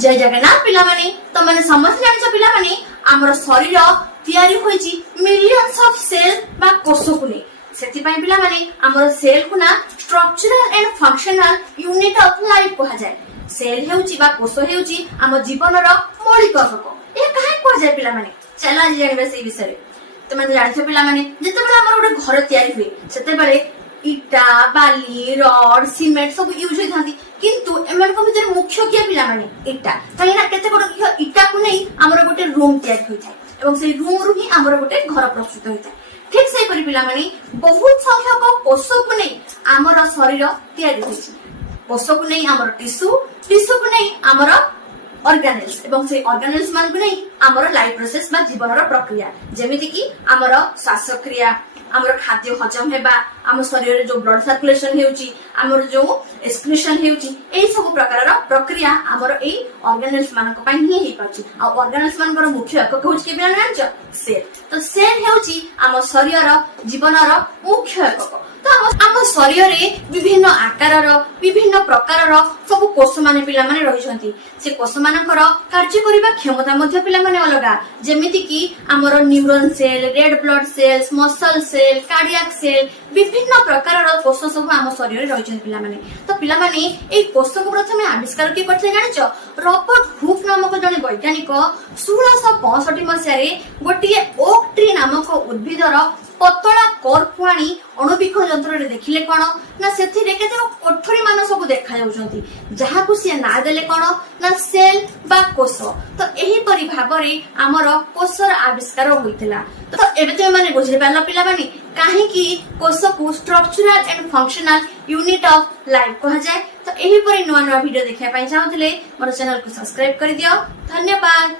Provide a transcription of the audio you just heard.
जय जगन्नाथ पिला माने तो माने समस्त जानिछ पिला माने हमर शरीर तयारी होईची मिलियंस ऑफ सेल बा कोष को नै सेति पई पिला माने हमर सेल को ना structural and functional unit of life कहा जाय। सेल हेउची बा कोष हेउची हमर जीवनर मौलिक अंग ए काहे कहा जाय पिला माने चला आज जानबे से विषय तो माने जानिछ पिला माने जते बेला हमर गोटे घर तयारी हुए सेते बेले इटा बाली रड सीमेंट सब यूज होई थांती किंतु एमन को भीतर मुख्य किया पिला माने इटा काहे ना केते गोटे इटा को नै हमर गोटे रूम तयारी होई थाय एवं से रूम रु ही हमर गोटे घर प्रस्तुत होई थाय। ठीक से परि पिला माने बहुत संख्यक कोष को नै हमर शरीर तयारी होई छी। कोष को नै हमर टिश्यू को नै हमर ऑर्गेनेल्स एवं से ऑर्गेनेल्स मान को नै हमर लाइफ प्रोसेस बा जीवनर प्रक्रिया जेमिति कि हमर श्वासक्रिया हमर खाद्य हजम हेबा हम शरीर रे जो ब्लड सर्कुलेशन हेउची हमर जो एक्सक्रीशन हेउची एई सब प्रकार प्रक्रिया हमर एई ऑर्गेनेल्स मान को पई ही हेई पाची आ ऑर्गेनेल्स मान को मुख्य एकक होउची के बिना जानछ सेल तो सेल हेउची हम शरीर जीवनर मुख्य एकक तो हम शरीर रे विभिन्न आकार विभिन्न प्रकार सब कोष माने पिला माने रही छथि से कोष मानकर कार्य करिबा क्षमता मध्ये पिला माने अलगा जेमिति कि हमर neuron cell red blood cells muscle cell cardiac cell विभिन्न प्रकार कोष सब हम शरीर रे रही छथि पिला माने तो पिला माने ए कोष को प्रथमे आविष्कार के करथे जानिछ रॉबर्ट हुक नामक जने वैज्ञानिक 1665 मसिया रे गोटिए ओक ट्री नामक उद्भिदर पतला कर्फ आनी अणुबीक्षण यंत्र रे देखिले कोन ना सेथि रे केते कोठरी मान सब देखा जाउछंती जहा को से ना देले कोन ना सेल बा कोष तो एही परि भाव रे हमर कोषर आविष्कार होइतला तो एबे ते माने बुझले पाला पिला माने काहे कि कोष को structural and functional unit of life कहा जाय। तो एही परि नवा नवा वीडियो देखै पई चाहउतले मोर चैनल को सब्सक्राइब कर दियो। धन्यवाद।